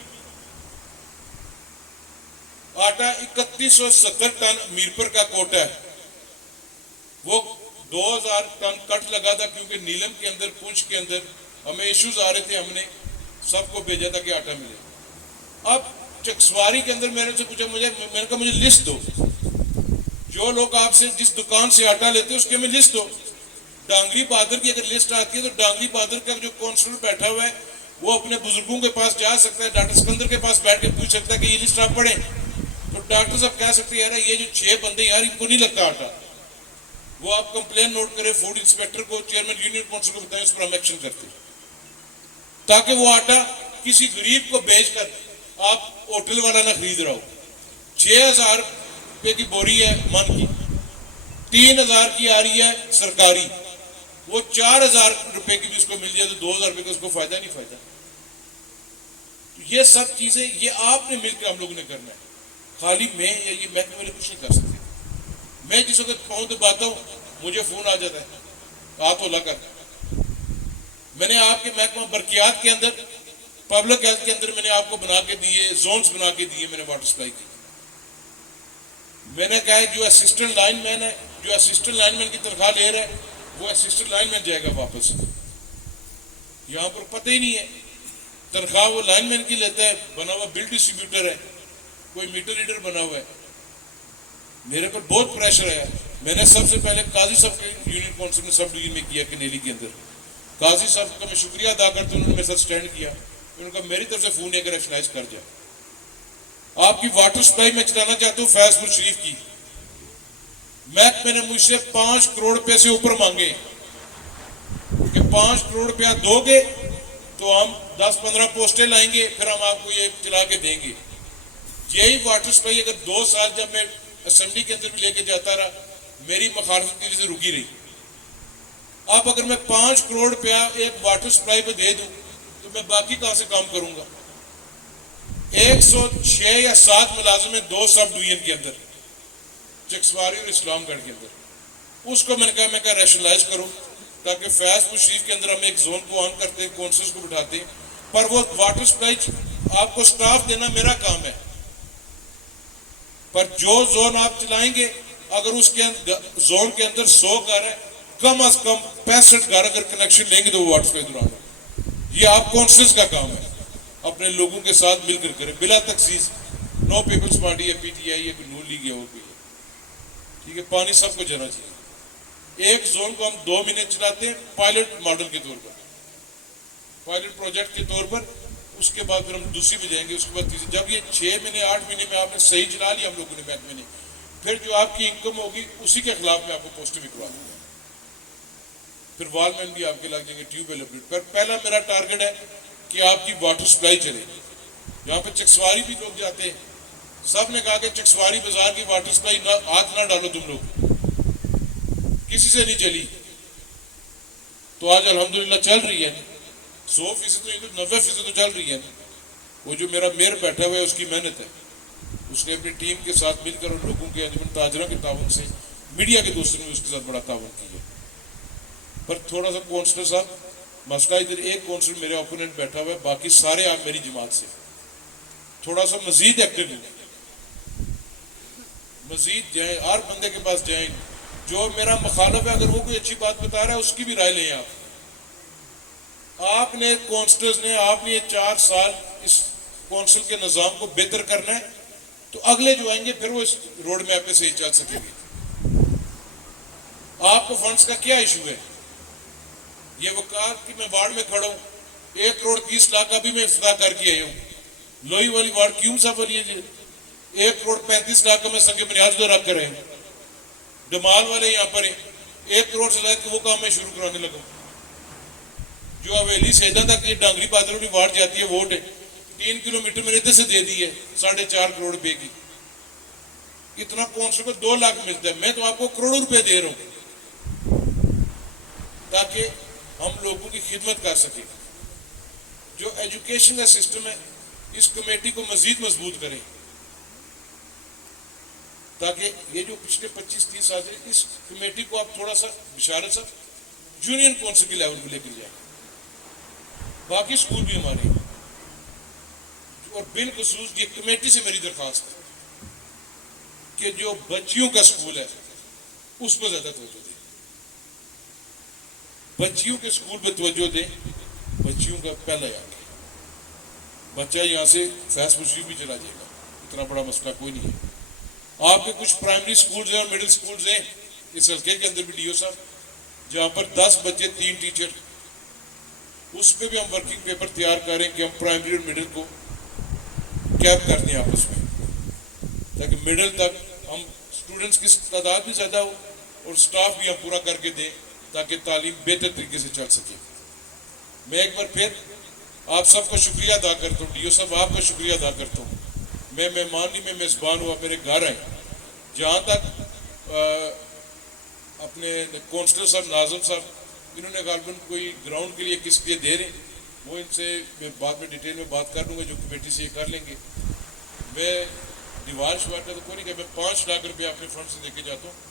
آٹا 3170 ٹن میرپور کا کوٹا ہے. وہ 2000 ٹن کٹ لگا تھا کیونکہ نیلم کے اندر, پونچھ کے اندر ہمیں ایشوز آ رہے تھے. ہم نے سب کو بھیجا تھا کہ آٹا ملے. اب چکسواری کے اندر میں نے سے پوچھا, میں نے کہا مجھے لسٹ دو, جو لوگ آپ سے جس دکان سے آٹا لیتے اس کے ہمیں لسٹ دو. ڈانگری بہادر کی اگر لسٹ آتی ہے تو ڈانگری بہادر کا جو کونسلر بیٹھا ہوا ہے وہ اپنے بزرگوں کے پاس جا سکتا ہے, ڈاکٹر سکندر کے پاس بیٹھ کے پوچھ سکتا ہے کہ یہ لسٹ آپ پڑھیں. تو ڈاکٹر صاحب کہہ سکتے ہیں یار یہ جو 6 بندے یار ان کو نہیں لگتا آٹا, وہ آپ کمپلین نوٹ کریں فوڈ انسپیکٹر کو, چیئرمین یونین کونسل کو بتائیں, اس پر ہم ایکشن کرتے ہیں تاکہ وہ آٹا کسی غریب کو بیچ کر آپ ہوٹل والا نہ خرید رہا ہو. 6000 روپے کی بوری ہے من کی, 3000 کی آ رہی ہے سرکاری, وہ 4000 روپے کی بھی اس کو مل جائے تو 2000 روپے کا اس کو فائدہ نہیں فائدہ. یہ سب چیزیں یہ آپ نے مل کے ہم لوگوں نے کرنا ہے. خالی میں یا یہ محکمے والے کچھ نہیں کر سکتے. میں جس وقت پاؤں تو باتا ہوں مجھے فون آ جاتا ہے تو لگا میں نے آپ کے محکمہ برقیات کے اندر پبلک ہیلتھ کے اندر میں نے آپ کو بنا کے دیے زونز بنا کے دیے میں نے واٹر سپلائی کی میں نے کہا جو اسسٹنٹ لائن مین ہے جو اسسٹنٹ لائن مین کی تنخواہ لے رہا ہے وہ اسسٹنٹ لائن مین جائے گا واپس یہاں پر پتہ ہی نہیں ہے تنخواہ وہ لائن مین کی لیتا ہے بنا ہوا بل ڈسٹریبیوٹر ہے کوئی میٹر ریڈر بنا ہوا ہے میرے پر بہت پریشر ہے میں نے سب سے پہلے قاضی صاحب کے یونین کونسل میں سب ڈویژن میں کیا کنیلی کے اندر قاضی صاحب کا میں شکریہ ادا کرتا ہوں انہوں نے میرے ساتھ سٹینڈ کیا انہوں نے کہا میری طرف سے فون اگر ریشنائز کر جائے آپ کی واٹر سپلائی میں چلانا چاہتا ہوں فیض پور شریف کی محکمے نے مجھ سے 5 کروڑ روپے سے اوپر مانگے کہ 5 کروڑ روپیہ دو گے تو ہم 10-15 پوسٹیں لائیں گے پھر ہم آپ کو یہ چلا کے دیں گے یہی واٹر سپلائی اگر 2 سال جب میں اسمبلی کے اندر بھی لے کے جاتا رہا میری مخالفت کی وجہ سے رکی رہی اب اگر میں 5 کروڑ روپیہ ایک واٹر سپلائی پہ دے دوں تو میں باقی کہاں سے کام کروں گا 106 یا 7 ملازم ہیں 2 سب ڈویژن کے اندر چکسواری اور اسلام گڑھ کے اندر اس کو میں نے کہا ریشنلائز کرو تاکہ فیض پور شریف کے اندر ہم ایک زون کو آن کرتے ہیں کونسلز کو بٹھاتے ہیں پر وہ واٹر سپلائی آپ کو سٹاف دینا میرا کام ہے پر جو زون آپ چلائیں گے اگر اس کے زون کے اندر 100 گھر ہے کم از کم 65 گھر اگر کنیکشن لیں گے تو وہ واٹر سپلائی دوران یہ آپ کونسلز کا کام ہے اپنے لوگوں کے ساتھ مل کر کریں بلا تخصیص نو پیپلز پارٹی ہے پی ٹی آئی ہے کوئی نون لیگ ہے وہ بھی ہے ٹھیک ہے پانی سب کو جانا چاہیے ایک زون کو ہم 2 مہینے چلاتے ہیں پائلٹ ماڈل کے طور پر پائلٹ پروجیکٹ کے طور پر اس کے بعد پھر ہم دوسری میں جائیں گے اس کے بعد تیسری جب یہ 6 مہینے 8 مہینے میں آپ نے صحیح چلا لیا ہم لوگوں نے محکمے نے پھر جو آپ کی انکم ہوگی اسی کے خلاف میں آپ کو پوسٹیں بھی کروا دوں گا پھر وال مین بھی آپ کے لگ جائیں گے ٹیوب ویل اپڈیٹ پر پہلا میرا ٹارگیٹ ہے کہ آپ کی واٹر سپلائی چلے یہاں پہ چکسواری بھی لوگ جاتے ہیں سب نے کہا کہ چکسواری بازار کی واٹر سپلائی ہاتھ نہ ڈالو تم لوگ کسی سے نہیں چلی تو آج الحمدللہ چل رہی ہے 100% تو یہ تو 90% تو چل رہی ہے وہ جو میرا میئر بیٹھا ہوا ہے اس کی محنت ہے اس نے اپنی ٹیم کے ساتھ مل کر اور لوگوں کے انجمن تاجروں کے تعاون سے میڈیا کے دوستوں نے اس کے ساتھ بڑا تعاون کیا پر تھوڑا سا کونسلر صاحب مسئلہ ادھر ایک کونسلر میرے اوپوننٹ بیٹھا ہوا ہے باقی سارے آپ میری جماعت سے تھوڑا سا مزید ایکٹیو ہوں مزید جائیں ہر بندے کے پاس جائیں جو میرا مخالف ہے اگر وہ کوئی اچھی بات بتا رہا ہے اس کی بھی رائے لیں آپ نے کونسلرز نے آپ نے یہ 4 سال اس کونسل کے نظام کو بہتر کرنا ہے تو اگلے جو آئیں گے پھر وہ اس روڈ میپ پہ صحیح چل سکیں گے آپ کو فنڈز کا کیا ایشو ہے یہ وہ کہا کہ میں وارڈ میں کھڑا ہوں 1 کروڑ 30 لاکھ کا بھی میں افتتاح کر کے آئی ہوں لوئی والی وارڈ کیوں سفر لیے 1 کروڑ 35 لاکھ کا میں سنگ بنیاد ادھر رکھ کر آئی ہوں ڈمال والے یہاں پر ہیں 1 کروڑ سے زائد وہ کام میں شروع کرانے لگا جو حویلی سیدہ تک یہ ڈانگری بادروں کی وارڈ جاتی ہے ووٹ ہے 3 کلومیٹر میں ادھر سے دے دی ہے 4.5 کروڑ روپے کی اتنا کونسل کو 2 لاکھ ملتا ہے میں تو آپ کو کروڑوں روپے دے رہا ہوں تاکہ ہم لوگوں کی خدمت کر سکیں جو ایجوکیشن کا سسٹم ہے اس کمیٹی کو مزید مضبوط کریں تاکہ یہ جو پچھلے 25-30 سال سے اس کمیٹی کو آپ تھوڑا سا بشارت صاحب یونین کونسل کے لیول پہ لے کر جائیں باقی اسکول بھی ہمارے اور بالخصوص یہ کمیٹی سے میری درخواست ہے کہ جو بچیوں کا اسکول ہے اس پر زیادہ توجہ دیں بچیوں کے اسکول پہ توجہ دیں بچیوں کا پہلا یاد ہے بچہ یہاں سے فیض پور شریف بھی چلا جائے گا اتنا بڑا مسئلہ کوئی نہیں ہے آپ کے کچھ پرائمری اسکولز ہیں اور مڈل اسکولز ہیں اس حلقے کے اندر بھی ڈی او صاحب جہاں پر 10 بچے 3 ٹیچر اس پہ بھی ہم ورکنگ پیپر تیار کریں کہ ہم پرائمری اور مڈل کو کیپ کر دیں آپس میں تاکہ مڈل تک ہم اسٹوڈنٹس کی تعداد بھی زیادہ ہو اور سٹاف بھی ہم پورا کر کے دیں تاکہ تعلیم بہتر طریقے سے چل سکے میں ایک بار پھر آپ سب کو شکریہ ادا کرتا ہوں ڈی او صاحب آپ کا شکریہ ادا کرتا ہوں میں مہمان نہیں میں میزبان ہوا میرے گھر آئے جہاں تک اپنے کونسلر صاحب ناظم صاحب انہوں نے غالباً کوئی گراؤنڈ کے لیے کس لیے دے رہے وہ ان سے میں بعد میں ڈیٹیل میں بات کر لوں گا جو کمیٹی سے یہ کر لیں گے میں دیوار شوار کا تو کوئی نہیں کہ میں 5 لاکھ روپے اپنے فنڈ سے دے کے جاتا ہوں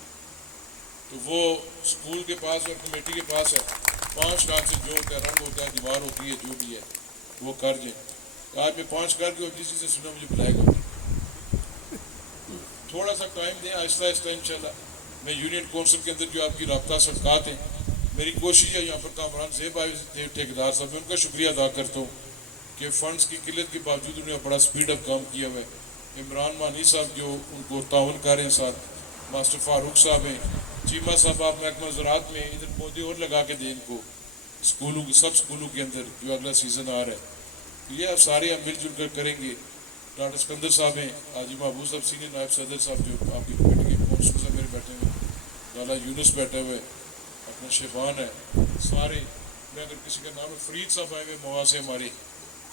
تو وہ اسکول کے پاس اور کمیٹی کے پاس ہے، 5 کام سے جو ہوتا ہے، رنگ ہوتا ہے، دیوار ہوتی ہے، جو بھی ہے وہ کر دیں. آج میں 5 کر کے اور کسی سے سنا مجھے بلائے گا. تھوڑا سا ٹائم دیں، آہستہ آہستہ انشاءاللہ. میں یونین کونسل کے اندر جو آپ کی رابطہ صدقات ہیں، میری کوشش ہے یہاں پر کامران زیب آئے ٹھیکیدار صاحب، میں ان کا شکریہ ادا کرتا ہوں کہ فنڈز کی قلت کے باوجود انہوں نے بڑا سپیڈ اپ کام کیا ہوا ہے. عمران مانی صاحب جو ان کو تعاون کر رہے ہیں ساتھ، ماسٹر فاروق صاحب ہیں، چیمہ صاحب آپ محکمہ زراعت میں ادھر پودے اور لگا کے دیں ان کو اسکولوں کے، سب اسکولوں کے اندر جو اگلا سیزن آ رہا ہے. یہ اب سارے ہم مل جل کر کریں گے. ڈاکٹر سکندر صاحب ہیں، حاجی محبوب صاحب سینئر نائب صدر صاحب جو آپ کی کمیٹی کے کونسل صاحب میرے بیٹھے ہوئے، لالا یونس بیٹھے ہوئے، اپنا شیبان ہے، سارے. میں اگر کسی کا نام ہے، فرید صاحب آئے ہوئے موا سے ہمارے،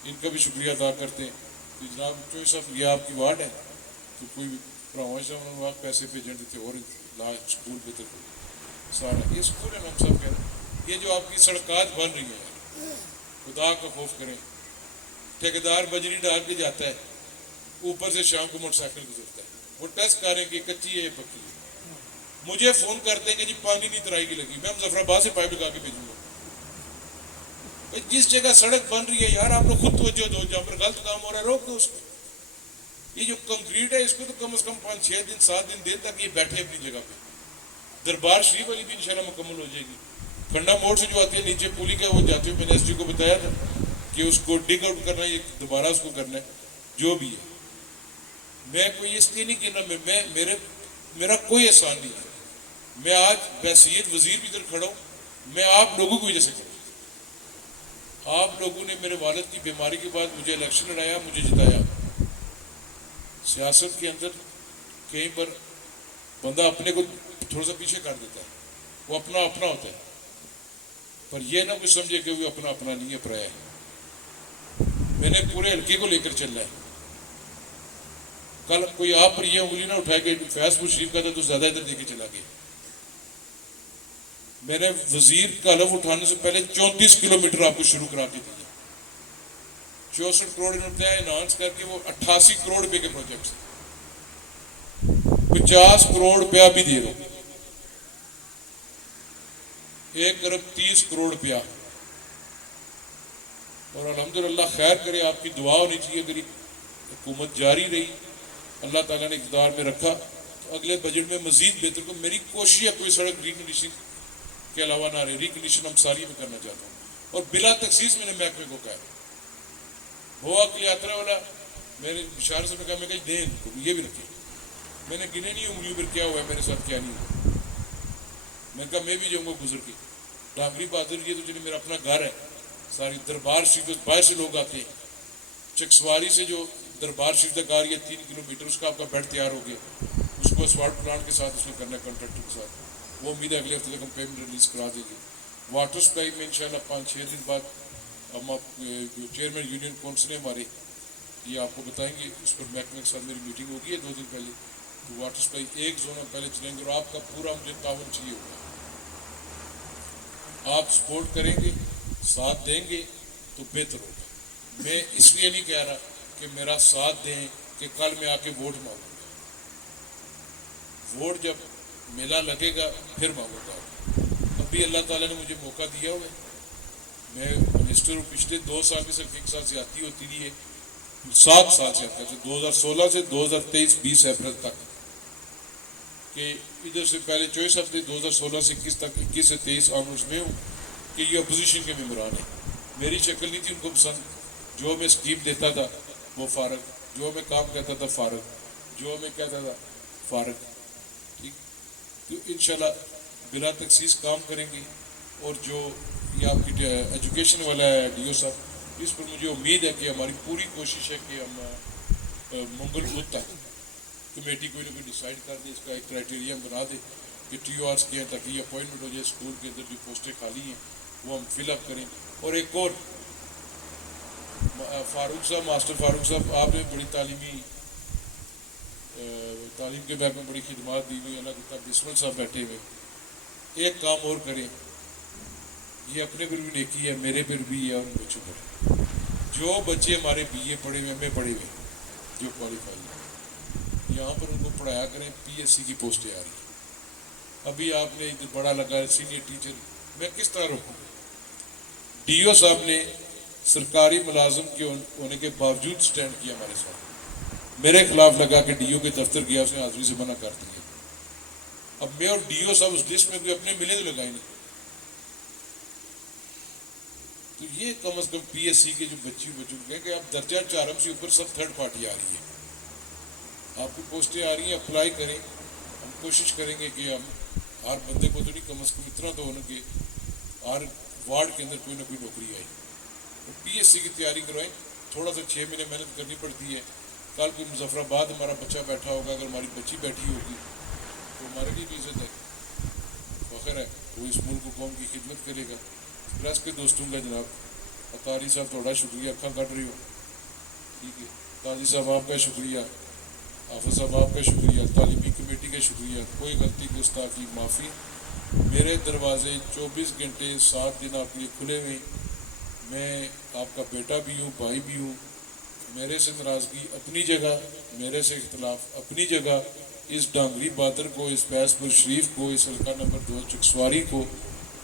ان کا بھی شکریہ ادا کرتے ہیں کہ جناب چوئی صاحب یہ آپ کی وارڈ ہے تو کوئی پراؤں صاحب وقت پیسے بھیجیں دیتے اور اسکول بہتر کرو سارا. یہ اسکول ہے، ہم سب کہہ رہے ہیں. یہ جو آپ کی سڑکات بن رہی ہیں، خدا کا خوف کریں. ٹھیکیدار بجری ڈال کے جاتا ہے، اوپر سے شام کو موٹر سائیکل گزرتا ہے، وہ ٹیسٹ کریں کہ کچی ہے یا پکی ہے. مجھے فون کرتے ہیں کہ جی پانی نہیں ترائی کی لگی، میں مظفرآباد سے پائپ لگا کے بھیجوں گا. جس جگہ سڑک بن رہی ہے یار آپ لوگ خود توجہ دو، جہاں پر غلط کام ہو رہا ہے روک دو اس کو. یہ جو کنکریٹ ہے اس کو تو کم از کم 5-6 دن 7 دن دیں تک یہ بیٹھے اپنی جگہ پہ. دربار شریف والی بھی انشاءاللہ مکمل ہو جائے گی. کھنڈا موڑ سے جو آتی ہے نیچے پولی کا وہ جاتی ہے، میں نے ایس ڈی کو بتایا تھا کہ اس کو ڈگ آؤٹ کرنا ہے، یہ دوبارہ اس کو کرنا ہے جو بھی ہے. میں کوئی اس لیے نہیں کہنا، میرا کوئی احسان نہیں ہے. میں آج بحیثیت وزیر بھی ادھر کھڑا ہوں، میں آپ لوگوں کی وجہ سے کھڑا ہوں. آپ لوگوں نے میرے والد کی بیماری کے بعد مجھے الیکشن لڑایا، مجھے جتایا. سیاست کے اندر کہیں پر بندہ اپنے کو تھوڑا سا پیچھے کر دیتا ہے، وہ اپنا ہوتا ہے، پر یہ نہ کوئی سمجھے کہ وہ اپنا نہیں ہے، پرایا ہے. میں نے پورے حلقے کو لے کر چلنا ہے. کل کوئی آپ پر یہ انگلی نہ اٹھائے کہ فیض پور شریف کا تھا تو زیادہ ادھر دے کے چلا گیا. میں نے وزیر کا حلف اٹھانے سے پہلے 34 کلومیٹر آپ کو شروع کرا کے دیا. 64 کروڑ روپے انہانس کر کے وہ 88 کروڑ روپے کے پروجیکٹس، 50 کروڑ روپیہ بھی دے رہا ہوں، 1 ارب 30 کروڑ روپیہ. اور الحمدللہ خیر کرے، آپ کی دعا ہونی چاہیے. اگر حکومت جاری رہی، اللہ تعالیٰ نے اقتدار میں رکھا تو اگلے بجٹ میں مزید بہتر کو. میری کوشش ہے کوئی سڑک ریکنڈیشن کے علاوہ نہ رہے، ریکنڈیشن ہم ساری میں کرنا چاہتا ہوں. اور بلا تخصیص میں نے محکمے کو کہا ہے. ہوا کہ یاترا والا میں نے بشار سے کہا، میں کہا دیں ان کو یہ بھی رکھیں. میں نے گنے نہیں انگلیوں پر کیا ہوا ہے میرے ساتھ کیا نہیں ہوا. میں نے کہا میں بھی جاؤں گا گزر کے. ڈانگری بہادر یہ تو چلیے میرا اپنا گھر ہے، ساری دربار شریف باہر سے لوگ آتے ہیں. چکسواری سے جو دربار شریف تک آ رہی ہے 3 کلومیٹر، اس کا آپ کا بیڈ تیار ہو گیا. اس کو اسواٹ پلانٹ کے ساتھ اس نے کرنا ہے، کانٹریکٹر کے ساتھ. وہ امید ہے اگلے ہفتے تک ہم پیمنٹ ریلیز کرا دیں گے. واٹر سپلائی میں انشاءاللہ 5-6 دن بعد ہم آپ جو چیئرمین یونین کونسل ہیں ہمارے، یہ آپ کو بتائیں گے. اس پر محکمے کے ساتھ میری میٹنگ ہوگی ہے 2 دن پہلے. تو واٹر سپلائی ایک زون میں پہلے چلیں گے اور آپ کا پورا مجھے تعاون چاہیے ہوگا. آپ سپورٹ کریں گے، ساتھ دیں گے تو بہتر ہوگا. میں اس لیے نہیں کہہ رہا کہ میرا ساتھ دیں کہ کل میں آ کے ووٹ مانگوں گا. ووٹ جب میلہ لگے گا پھر مانگوں گا. ابھی اللہ تعالیٰ نے مجھے موقع دیا ہوا ہے. میں منسٹر ہوں، پچھلے 2 سال میں صرف 1 سال زیادتی ہوتی رہی ہے. 7 سال سے 2016 سے 2023-20 اپریل تک، کہ ادھر سے پہلے 24 ہفتے 2016 سے 21 تک، 21 سے 23 آنورڈز میں ہوں کہ یہ اپوزیشن کے ممبران ہیں. میری شکل نہیں تھی ان کو پسند. جو میں اسکیم دیتا تھا وہ فارغ، جو میں کام کہتا تھا فارغ، جو میں کہتا تھا فارغ. ٹھیک، تو انشاءاللہ بلا تخصیص کام کریں گے. اور جو یہ آپ کی ایجوکیشن والا ہے ڈی او صاحب، اس پر مجھے امید ہے کہ ہماری پوری کوشش ہے کہ ہم منگل بدھ تک کمیٹی کوئی نہ کوئی ڈیسائیڈ کر دے، اس کا ایک کرائٹیریا بنا دے کہ ٹی او آرس کے ہیں تاکہ یہ اپوائنٹمنٹ ہو جائے. اسکول کے اندر جو پوسٹیں خالی ہیں وہ ہم فل اپ کریں. اور ایک اور فاروق صاحب، ماسٹر فاروق صاحب، آپ نے بڑی تعلیم کے بارے میں بڑی خدمات دی ہوئی. اللہ کی طرف بسمل صاحب بیٹھے ہوئے. ایک کام اور کریں، یہ اپنے پر بھی نیکی ہے، میرے پر بھی ہے اور ان بچوں پر. جو بچے ہمارے BA پڑھے ہوئے، میں پڑھے ہوئے جو کوالیفائی ہیں، یہاں پر ان کو پڑھایا کریں. PSC کی پوسٹیں آ رہی ہیں. ابھی آپ نے ادھر بڑا لگا ہے سینئر ٹیچر، میں کس طرح روکوں؟ ڈی او صاحب نے سرکاری ملازم کے ہونے کے باوجود سٹینڈ کیا ہمارے ساتھ، میرے خلاف لگا کہ ڈی او کے دفتر گیا، اس نے حاضری سے منع کر دیا. اب میں اور ڈی او صاحب اس لسٹ میں کوئی اپنے ملے تو لگائیں نہیں. تو یہ کم از کم پی ایس سی کے جو بچوں کہیں کہ آپ درجہ چارم سے اوپر سب تھرڈ پارٹی آ رہی ہے، آپ کی پوسٹیں آ رہی ہیں، اپلائی کریں. ہم کوشش کریں گے کہ ہم ہر بندے کو تو نہیں، کم از کم اتنا تو ہونا کہ ہر وارڈ کے اندر کوئی نہ کوئی نوکری آئی. پی ایس سی کی تیاری کروائیں. تھوڑا سا 6 مہینے محنت کرنی پڑتی ہے. کل کوئی مظفر آباد ہمارا بچہ بیٹھا ہوگا، اگر ہماری بچی بیٹھی ہوگی تو ہمارے لیے بھی عزت ہے، فخر ہے. وہ اس ملک کو قوم کی خدمت کرے گا. پریس کے دوستوں کا جناب اطاری صاحب تھوڑا شکریہ، اکھاں کٹ رہی ہو، ٹھیک ہے. قاضی صاحب آپ کا شکریہ، حافظ صاحب آپ کا شکریہ، تعلیمی کمیٹی کا شکریہ. کوئی غلطی گستاخی معافی. میرے دروازے 24 گھنٹے 7 دن آپ کے لیے کھلے ہوئے. میں آپ کا بیٹا بھی ہوں، بھائی بھی ہوں. میرے سے ناراضگی اپنی جگہ، میرے سے اختلاف اپنی جگہ. اس ڈانگری بادر کو، اس بیس پر شریف کو، اس حلقہ نمبر 2 چکسواری کو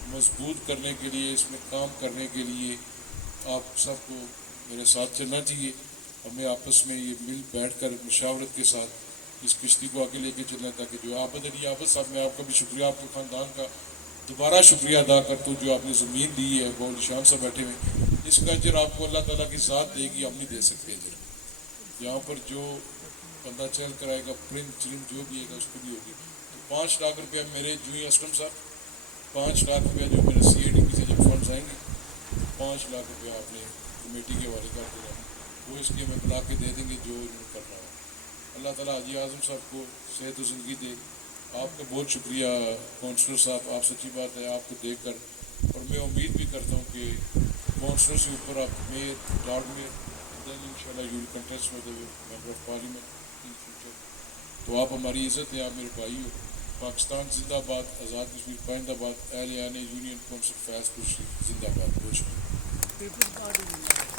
مضبوط کرنے کے لیے، اس میں کام کرنے کے لیے آپ سب کو میرے ساتھ چلنا چاہیے. ہمیں آپس میں یہ مل بیٹھ کر مشاورت کے ساتھ اس کشتی کو آگے لے کے چلنا ہے، تاکہ جو عابد علی عابد صاحب، میں آپ کا بھی شکریہ، آپ کے خاندان کا دوبارہ شکریہ ادا کرتا ہوں، جو آپ نے زمین دی ہے. بول شام سے بیٹھے ہوئے، اس کا اجر آپ کو اللہ تعالیٰ کی ذات دے گی، ہم نہیں دے سکتے اجر. یہاں پر جو بندہ چل کر آئے گا، پرنٹ چرم جو بھی ہے گا، اس کو بھی ہوگی. تو 5 لاکھ روپیہ میرے جوئی اسٹم صاحب، 5 لاکھ روپیہ جو میرے سی اے ڈی پی سے جب فنڈز آئیں گے، 5 لاکھ روپیہ آپ نے کمیٹی کے حوالے کر دے گا، وہ اس لیے میں بلا کے دے دیں گے جو انہوں نے کرنا ہو. اللہ تعالیٰ حاجی اعظم صاحب کو صحت و زندگی دے. آپ کا بہت شکریہ کونسلر صاحب، آپ سچی بات ہے آپ کو دیکھ کر، اور میں امید بھی کرتا ہوں کہ کونسلر سے اوپر آپ میئر، لارڈ میئر، دین ان شاء اللہ you will contest for the member of parliament in future. تو آپ ہماری عزت ہے، آپ میرے بھائی ہو. پاکستان زندہ باد، آزاد کشمیر پائندہ باد، اہل یعنی یونین کونسل فیض پور شریف زندہ باد. بہت شکریہ.